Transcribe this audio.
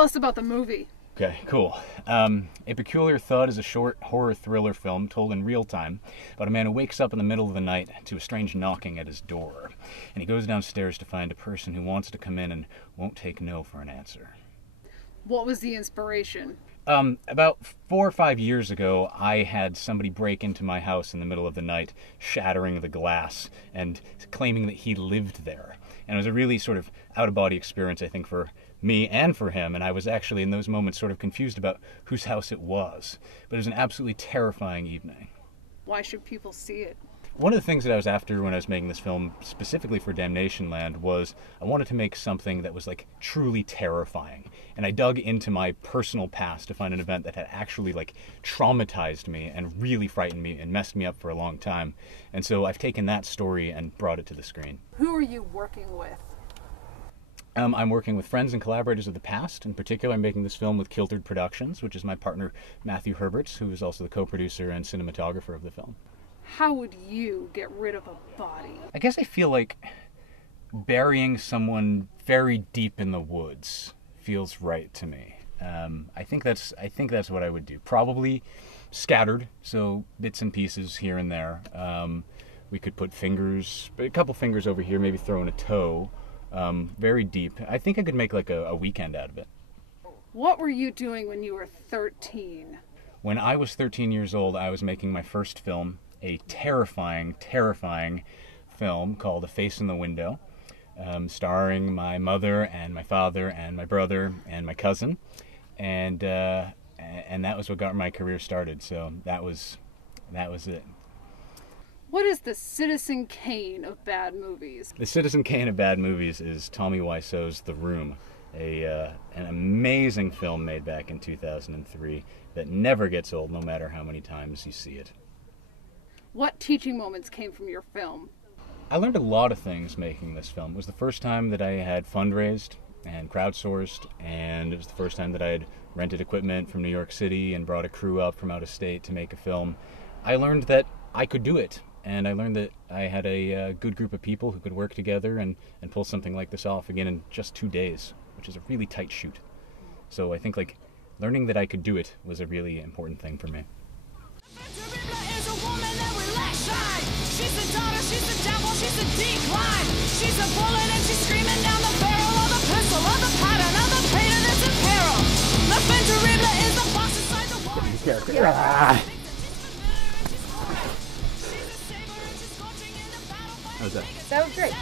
Tell us about the movie. Okay, cool. A Peculiar Thud is a short horror thriller film told in real time about a man who wakes up in the middle of the night to a strange knocking at his door. And he goes downstairs to find a person who wants to come in and won't take no for an answer. What was the inspiration? About 4 or 5 years ago, I had somebody break into my house in the middle of the night, shattering the glass and claiming that he lived there. And it was a really sort of out-of-body experience, I think, for me and for him. And I was actually, in those moments, sort of confused about whose house it was. But it was an absolutely terrifying evening. Why should people see it? One of the things that I was after when I was making this film, specifically for Damnationland, was I wanted to make something that was like truly terrifying. And I dug into my personal past to find an event that had actually like traumatized me and really frightened me and messed me up for a long time. And so I've taken that story and brought it to the screen. Who are you working with? I'm working with friends and collaborators of the past. In particular, I'm making this film with THUD Productions, which is my partner Matthew Herberts, who is also the co-producer and cinematographer of the film. How would you get rid of a body? I guess I feel like burying someone very deep in the woods feels right to me. I think that's what I would do. Probably scattered, so bits and pieces here and there. We could put fingers, a couple fingers over here, maybe throw in a toe. Very deep. I think I could make like a weekend out of it. What were you doing when you were 13? When I was 13 years old, I was making my first film, a terrifying, terrifying film called A Face in the Window, starring my mother and my father and my brother and my cousin, and that was what got my career started. So that was it. What is the Citizen Kane of bad movies? The Citizen Kane of bad movies is Tommy Wiseau's The Room, an amazing film made back in 2003 that never gets old no matter how many times you see it. What teaching moments came from your film? I learned a lot of things making this film. It was the first time that I had fundraised and crowdsourced, and it was the first time that I had rented equipment from New York City and brought a crew up from out of state to make a film. I learned that I could do it, and I learned that I had a good group of people who could work together and pull something like this off again in just 2 days, which is a really tight shoot. So I think like learning that I could do it was a really important thing for me. She's a daughter, she's a devil, she's a decline. She's a bullet and she's screaming down the barrel of the pistol, of the pattern, of the painter that's in peril. La fin terrible is the boss inside the wall. How's that? That was great.